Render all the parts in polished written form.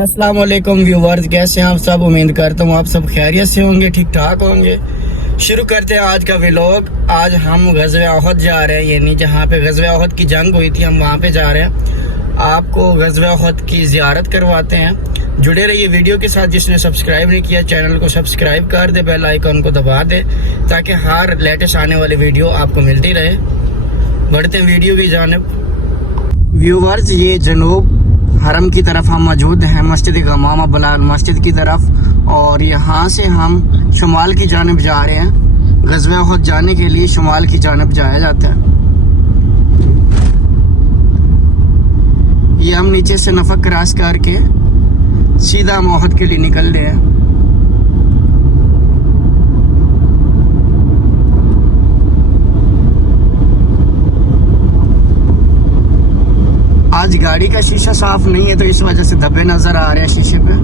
अस्सलाम वालेकुम व्यूवर्स, कैसे हैं आप सब। उम्मीद करता हूँ आप सब खैरियत से होंगे, ठीक ठाक होंगे। शुरू करते हैं आज का व्लॉग। आज हम ग़ज़वे ओहद जा रहे हैं, यानी जहाँ पे ग़ज़वे ओहद की जंग हुई थी हम वहाँ पे जा रहे हैं। आपको ग़ज़वे ओहद की ज़ियारत करवाते हैं। जुड़े रहिए वीडियो के साथ। जिसने सब्सक्राइब नहीं किया चैनल को सब्सक्राइब कर दे, बेल आइकन को दबा दे ताकि हर लेटेस्ट आने वाली वीडियो आपको मिलती रहे। बढ़ते हैं वीडियो की जानिब। व्यूवर्स, ये जनूब हरम की तरफ हम मौजूद हैं, मस्जिद गमामा बलाल मस्जिद की तरफ, और यहाँ से हम शुमाल की जानिब जा रहे हैं। ग़ज़वे ओहद जाने के लिए शुमाल की जानिब जाया जाता है। ये हम नीचे से नफक क्रॉस करके सीधा हम ओहद के लिए निकल रहे हैं। आज गाड़ी का शीशा साफ नहीं है तो इस वजह से धब्बे नजर आ रहे हैं शीशे पे।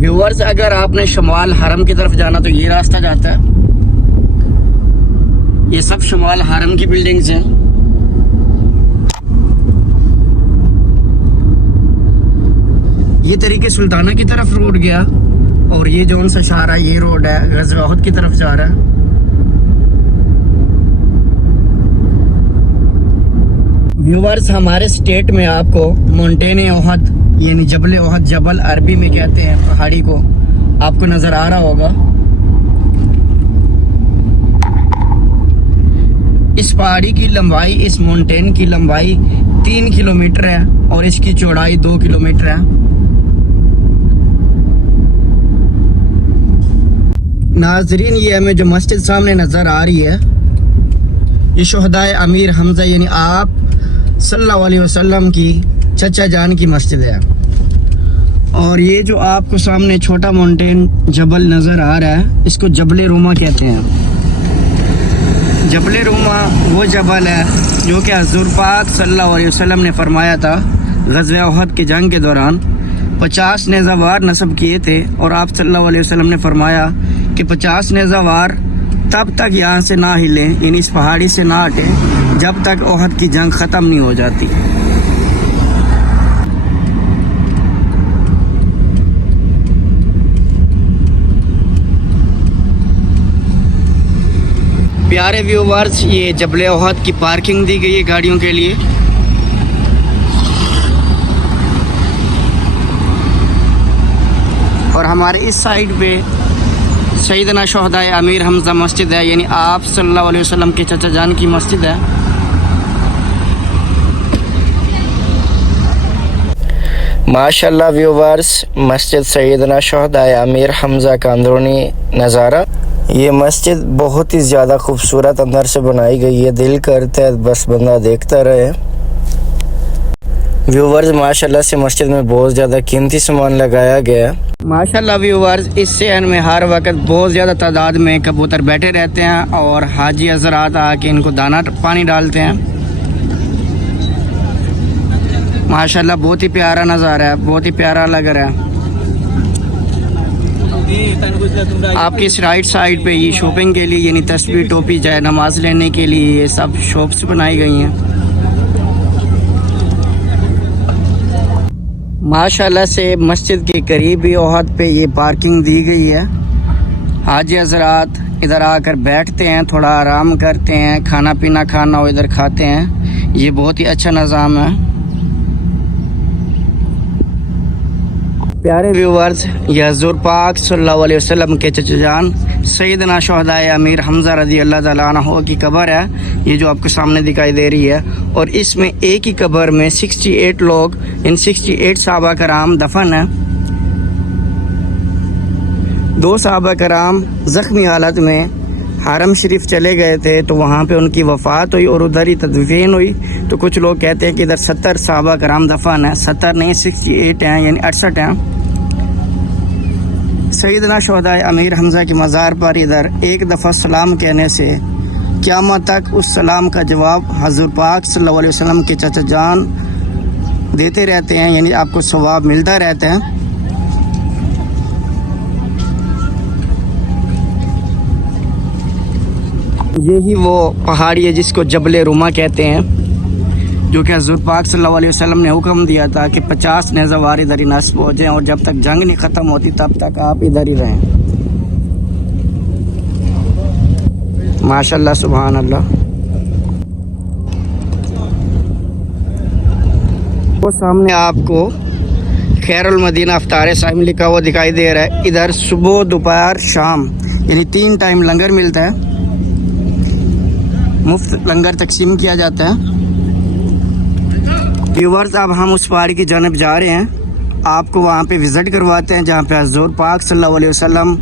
व्यूअर्स, अगर आपने शुमाल हरम की तरफ जाना तो ये रास्ता जाता है। ये सब शुमाल हरम की बिल्डिंग्स हैं। ये तरीके सुल्ताना की तरफ रोड गया और ये जोन सा इशारा ये रोड है ग़ज़वे ओहद की तरफ जा रहा है। व्यूवर्स, हमारे स्टेट में आपको माउंटेन ओहद यानी जबल ओहद, जबल अरबी में कहते हैं पहाड़ी को, आपको नजर आ रहा होगा। इस पहाड़ी की लंबाई, इस माउंटेन की लंबाई 3 किलोमीटर है और इसकी चौड़ाई 2 किलोमीटर है। नाजरीन, ये हमें जो मस्जिद सामने नजर आ रही है ये शोहदाए अमीर हमजा यानी आप सल्लल्लाहु अलैहि वसल्लम की चचा जान की मस्जिद है। और ये जो आपको सामने छोटा माउंटेन जबल नज़र आ रहा है इसको जबल रुमा कहते हैं। जबल रुमा वो जबल है जो कि हुज़ूर पाक सल्लल्लाहु अलैहि वसल्लम ने फरमाया था ग़ज़वे ओहद की जंग के दौरान 50 नेज़ावार नस्ब किए थे, और आप सल्लल्लाहु अलैहि वसल्लम ने फरमाया कि 50 नेज़ावार तब तक यहाँ से ना हिलें, यानी इस पहाड़ी से ना हटें जब तक ओहद की जंग ख़त्म नहीं हो जाती। प्यारे व्यूवर्स, ये जबल ओहद की पार्किंग दी गई है गाड़ियों के लिए। और हमारे इस साइड पे सैयदना शोहदाए अमीर हमजा मस्जिद है, यानी आप सल्लल्लाहु अलैहि वसल्लम के चचा जान की मस्जिद है। माशाल्लाह व्यूवर्स, मस्जिद सैयदना शोहदाए अमीर हमजा का अंदरूनी नज़ारा। ये मस्जिद बहुत ही ज़्यादा खूबसूरत अंदर से बनाई गई है, दिल करता है बस बंदा देखता रहे। व्यूवर्स, माशाल्लाह से मस्जिद में बहुत ज़्यादा कीमती सामान लगाया गया है। माशाल्लाह व्यूवर्स, इस शहर में हर वक्त बहुत ज़्यादा तादाद में कबूतर बैठे रहते हैं और हाजी हज़रात आके इनको दाना पानी डालते हैं। माशाल्लाह बहुत ही प्यारा नज़ारा है, बहुत ही प्यारा लग रहा है। आपकी इस राइट साइड पे ये शॉपिंग के लिए यानी तस्बीह, टोपी, जाए नमाज लेने के लिए ये सब शॉप्स बनाई गई हैं। माशाल्लाह से मस्जिद के करीब ही ओहद पे ये पार्किंग दी गई है। हाजी हज़रात इधर आकर बैठते हैं, थोड़ा आराम करते हैं, खाना पीना खाना हो इधर खाते हैं। ये बहुत ही अच्छा निज़ाम है। प्यारे व्यूवर्स, ये हुज़ूर पाक सल्लल्लाहु अलैहि वसल्लम के चचा जान सैयदना शोहदाए अमीर हमजा रज़ी अल्लाह तआला अन्हु की कब्र है, ये जो आपको सामने दिखाई दे रही है। और इसमें एक ही कब्र में 68 लोग, इन 68 सहाबा कराम दफन है। 2 सहाबा कराम ज़ख्मी हालत में हरम शरीफ चले गए थे तो वहाँ पे उनकी वफ़ात हुई और उधर ही तदफीन हुई। तो कुछ लोग कहते हैं कि इधर 70 सहाबा कराम दफन है। 70 नहीं, 68 हैं, यानी 68 हैं। सैयदना शोहदाए अमीर हमजा की मज़ार पर इधर एक दफ़ा सलाम कहने से क़यामत तक उस सलाम का जवाब हुज़ूर पाक सल्लल्लाहु अलैहि वसल्लम के चचा जान देते रहते हैं, यानी आपको सवाब मिलता रहता है। यही वो पहाड़ी है जिसको जबल रुमा कहते हैं, जो कि हज़रत पाक सल्लल्लाहु अलैहि वसल्लम ने हुक्म दिया था कि 50 नेज़ावार इधर ही नस्ब हो जाएँ और जब तक जंग नहीं ख़त्म होती तब तक आप इधर ही रहें। माशाल्लाह सुभान अल्लाह। वो सामने आपको खैरुल मदीना अफ्तार साइम लिखा हुआ दिखाई दे रहा है। इधर सुबह दोपहर शाम यानी 3 टाइम लंगर मिलता है, मुफ्त लंगर तकसीम किया जाता है। व्यूअर्स, अब हम उस पहाड़ी की जानब जा रहे हैं, आपको वहाँ पे विज़िट करवाते हैं जहाँ पे हज़रत पाक सल्लल्लाहु अलैहि वसल्लम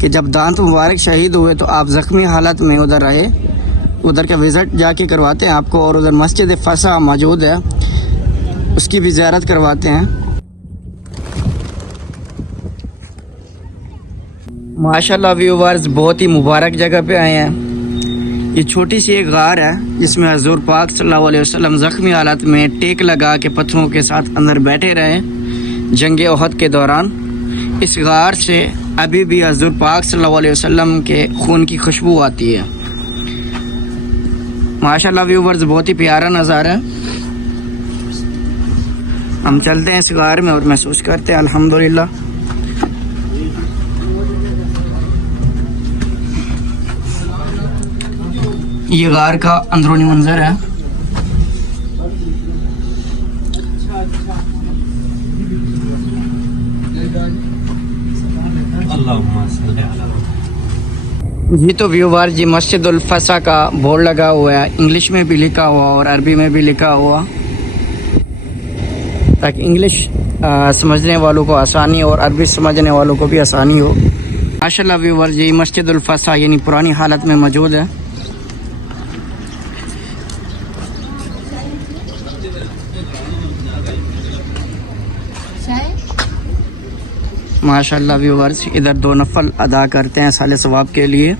के जब दांत मुबारक शहीद हुए तो आप ज़ख्मी हालत में उधर रहे, उधर का विज़िट जाके करवाते हैं आपको। और उधर मस्जिद फसा मौजूद है, उसकी भी ज़ियारत करवाते हैं। माशाल्लाह व्यूअर्स, बहुत ही मुबारक जगह पे आए हैं। ये छोटी सी एक गार है जिसमें हज़ूर पाक सल्लल्लाहु अलैहि वसल्लम ज़ख्मी हालत में टेक लगा के पत्थरों के साथ अंदर बैठे रहे जंग ओहद के दौरान। इस गार से अभी भी हज़ूर पाक सल्लल्लाहु अलैहि वसल्लम के खून की खुशबू आती है। माशाल्लाह व्यूअर्स, बहुत ही प्यारा नज़ारा है। हम चलते हैं इस गार में और महसूस करते हैं अल्हम्दुलिल्लाह। ये गार का अंदरूनी मंजर है। जी तो व्यूअर जी, मस्जिदुल फसा का बोर्ड लगा हुआ है, इंग्लिश में भी लिखा हुआ और अरबी में भी लिखा हुआ, ताकि इंग्लिश समझने वालों को आसानी और अरबी समझने वालों को भी आसानी हो। माशाल्लाह व्यूअर जी, मस्जिदुल फसा यानी पुरानी हालत में मौजूद है। माशाल्लाह व्यूअर्स, इधर 2 नफल अदा करते हैं साले सवाब के लिए।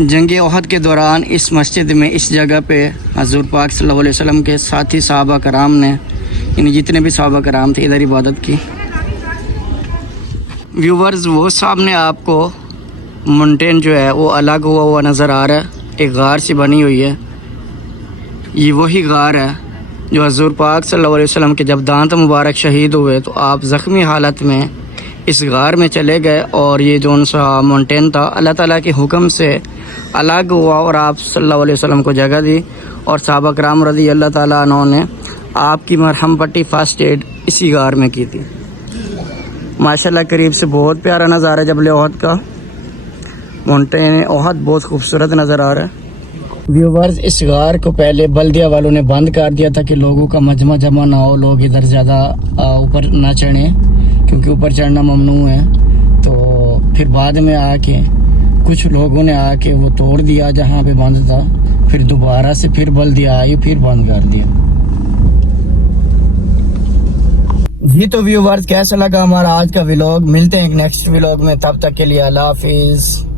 जंग ओहद के दौरान इस मस्जिद में, इस जगह पे हज़ूर पाक सल्लल्लाहु अलैहि वसल्लम के साथी सहाबा कराम ने, यानी जितने भी सहाबा कराम थे, इधर इबादत की। व्यूअर्स, वो सामने आपको माउंटेन जो है वो अलग हुआ नज़र आ रहा है, एक गार से बनी हुई है। ये वही गार है जो हज़ूर पाक सल्लल्लाहु अलैहि वसल्लम के जब दांत मुबारक शहीद हुए तो आप ज़ख्मी हालत में इस गार में चले गए और ये जो सा माउंटेन था अल्लाह ताला के हुक्म से अलग हुआ और आप सल्लल्लाहु अलैहि वसल्लम को जगह दी और सहाबा कराम रज़ी अल्लाह ताला अन्हों ने आपकी मरहम पट्टी फर्स्ट एड इसी गार में की थी। माशाल्लाह करीब से बहुत प्यारा नज़ारा जबल ओहद का। माउंटेन ओहद बहुत खूबसूरत नज़र आ रहा है। व्यूवर्स, इस गार को पहले बल्दिया वालों ने बंद कर दिया था कि लोगों का मजमा जमा ना हो, लोग इधर ज़्यादा ऊपर ना चढ़ें क्योंकि ऊपर चढ़ना ममनू है। तो फिर बाद में आके कुछ लोगों ने आके वो तोड़ दिया जहाँ पे बंद था, फिर दोबारा से फिर बल्दिया आई, फिर बंद कर दिया। जी तो व्यूवर्स, कैसा लगा हमारा आज का व्लॉग? मिलते हैं एक नेक्स्ट व्लॉग में, तब तक के लिए अल्लाह हाफिज़।